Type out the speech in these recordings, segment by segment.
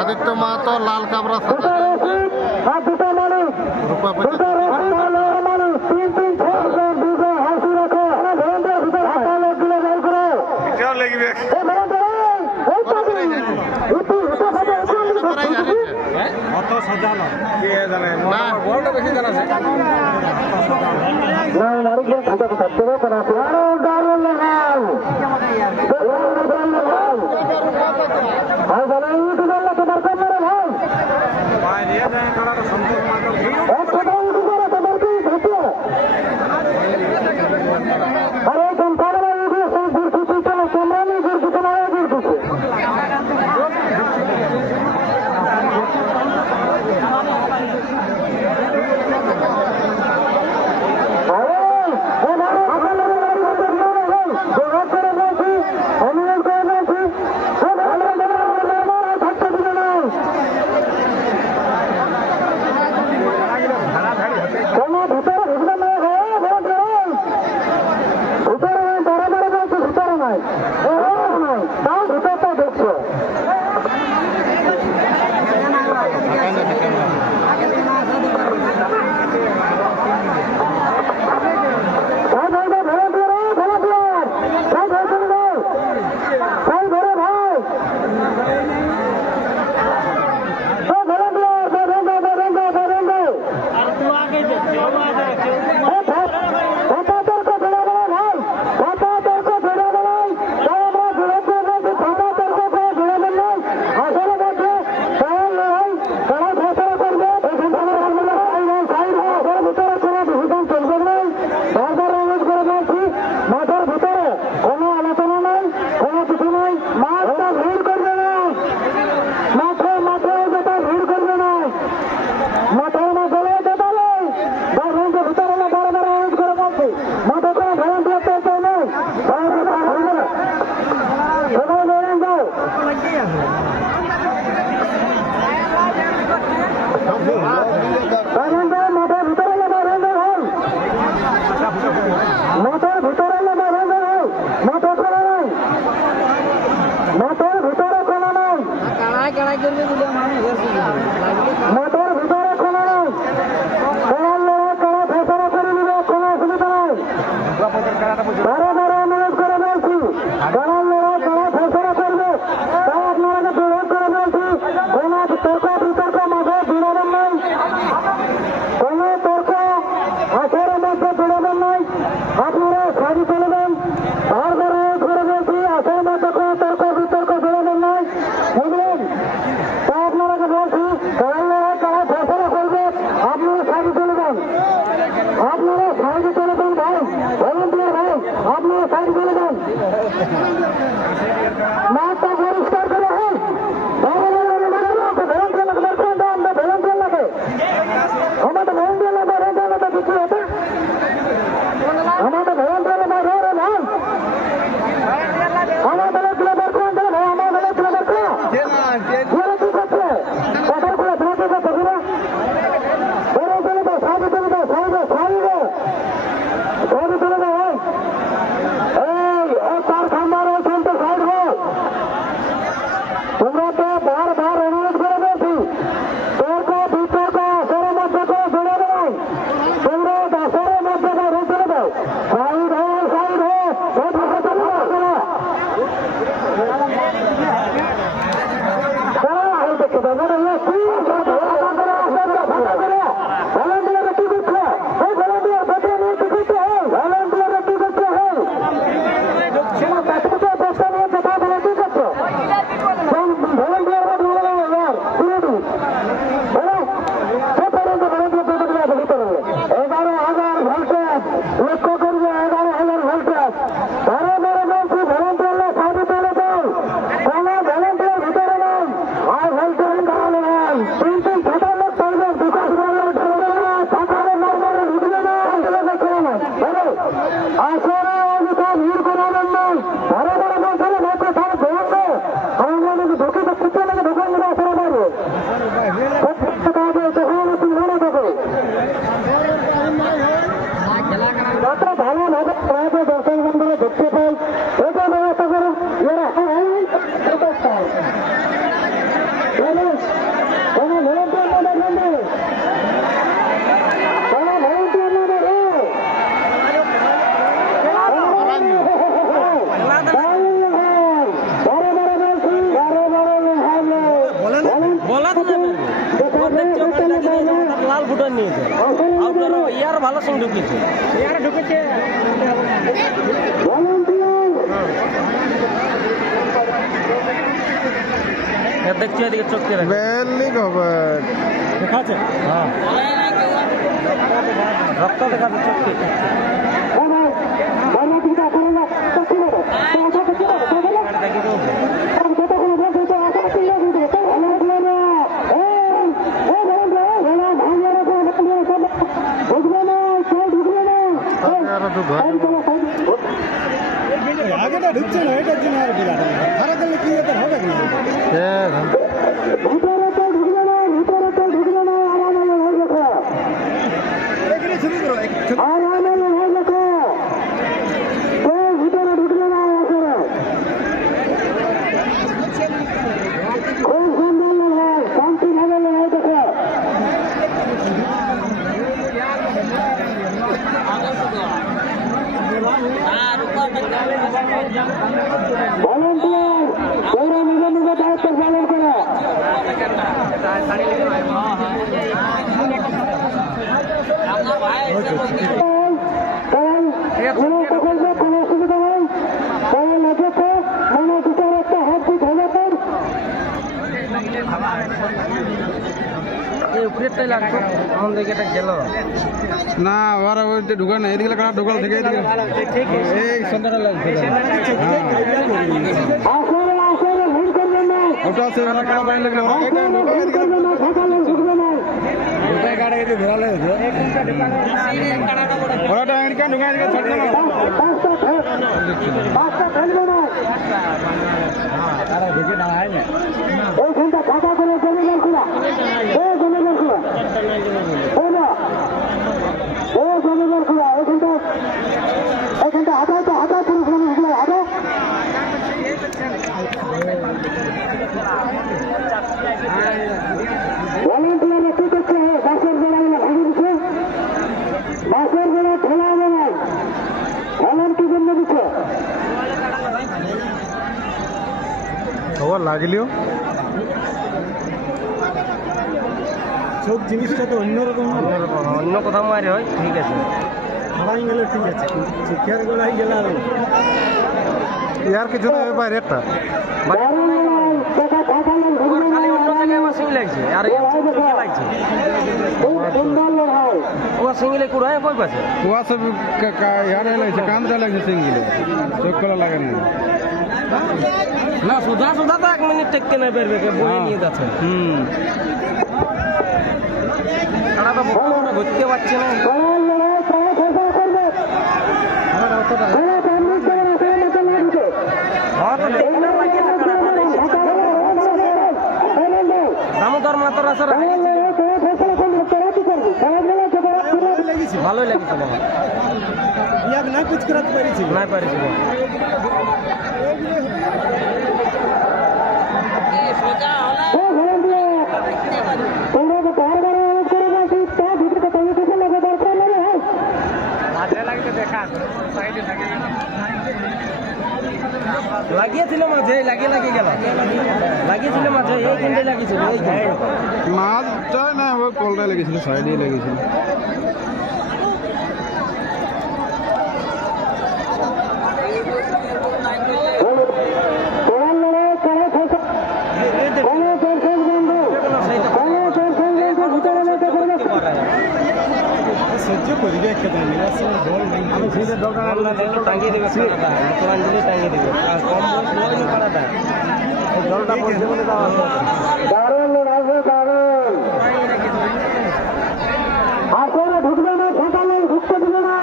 आदित्य महतो लाल काबरा লক্ষ্য করবে 11,000 ভোল্টেজ। ভালো সিং ঢুকেছে দেখছি এদিকে চোখ কে বেলি খবর দেখাচ্ছে হ্যাঁ রক্ত দেখাচ্ছে চোখ কে আগেটা ঢুকছে না এটার জন্য আর খারাপ করলে কি হবে উপরেরটাই লাগতো আমার দিকে এটা গেল না ওরা ওইটা ঢুকা না এদিকে কাটা ঢোকাল থেকে এদিকে এই সন্ধ্যাটা লাগছে ওটা আছে ওরা কাটা বাইন লাগলে ওটা কাটা এদিকে ধরালে ওটা এদিকে ঢুকা এদিকে ছাড়তে না পাঁচটা ফেলবে না আরে ঢুকে না হয় না ওইখানটা ফাঁকা করে চলে গেল খোলা খবর লাগলেও সব জিনিসটা তো অন্যরকম অন্য কোথাও মারি হয় ঠিক আছে হারাই গেলে ঠিক আছে শিক্ষার গোলাই গেলে আর ইয়ার কিছু না বাইরে একটা খালি অন্য জায়গায় আমার সিং লাগছে আর লাগছে ও সিঙ্গিলে কুড়ায় কই পাচ্ছে ওয়া সব ইয়ারে লাগছে কান্দা লাগছে সিঙ্গিলে চোখ করা লাগে না না সুধা সুধা তো 1 মিনিট টেককে না পারবে বই নিয়ে যাচ্ছে তারা তো ঘুরতে পারছে না দামোদর মাত্র আসর ভালোই লাগছিল না কুছ করতে পারিছি না পারিছিল লাগিয়েছিল মাঝে লাগিয়ে গেল লাগিয়েছিল মাঝে এই তিনটে লাগিয়েছিল মাছটা না ওই কলটা লেগেছিল সাইডে লেগেছিল আমি সিটের দরকার টাঙিয়ে দেবে টাঙিয়ে দেবে আর কম পাড়াটা জলটা পড়ছে বলে ঢুকবে না সকালে ঢুকতে দেবে না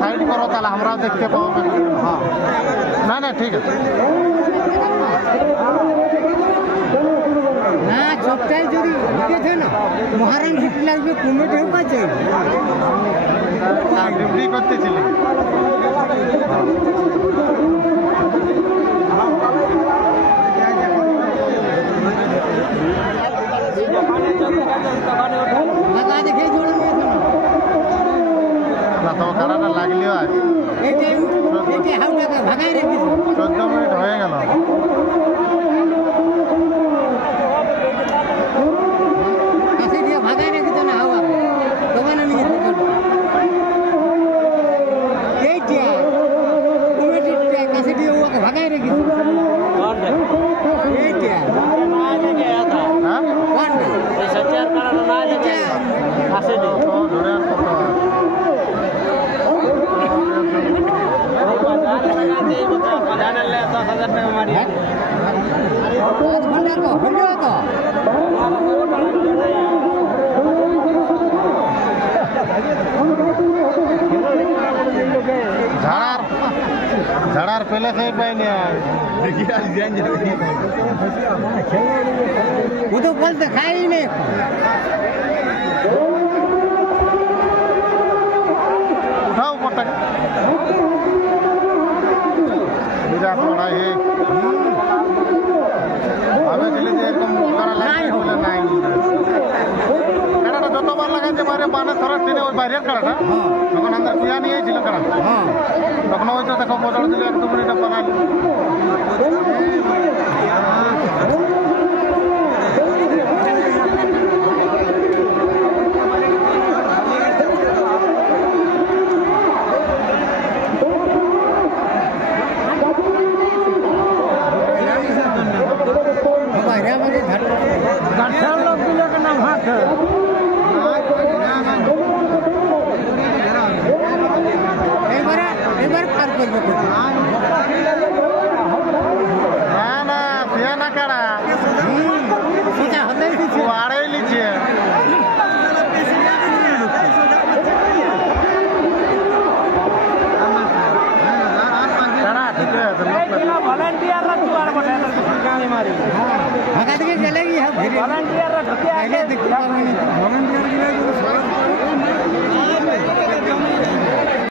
সাইড করো তাহলে আমরাও দেখতে পাবো। হ্যাঁ না না ঠিক আছে। এটাই যদি ঢুকেছে না মহারান হিট লাগবে কমিটি ঢুকাচ্ছে ডিউটি করতেছিলি লাগা দেখে জোড়া নিয়েছে না তো কারাটা লাগলেও আজ এটি হাওড়াকে ভাগাই রেখেছে 14 মিনিট হয়ে গেল কাছে দিয়ে ভাগাই রেখেছে না হাওয়া দোকানে নিয়ে এইটা কমিটিটা কাছে দিয়ে ওকে ভাগাই রেখেছে এইটা হ্যাঁ কোনটা তো ধরে আর কত ঘন্টা তো ঘন্টা তো ঝাড়ার পেলে সেই পাইনি আর দেখি আর জান যাবে ও তো বলতে খাই নেই উঠাও উপরটাকে বিরাট লড়াই হে ভাবেছিলি যে এরকম করা লাগবে বলে নাই কারাটা যতবার লাগাইছে বাইরে বানে ধরার টেনে ওই বাইরের কারাটা তখন আমাদের কুয়া নিয়েছিল কারা তখন ওই তো দেখো বদল দিলে 1-2 মিনিটে বানালি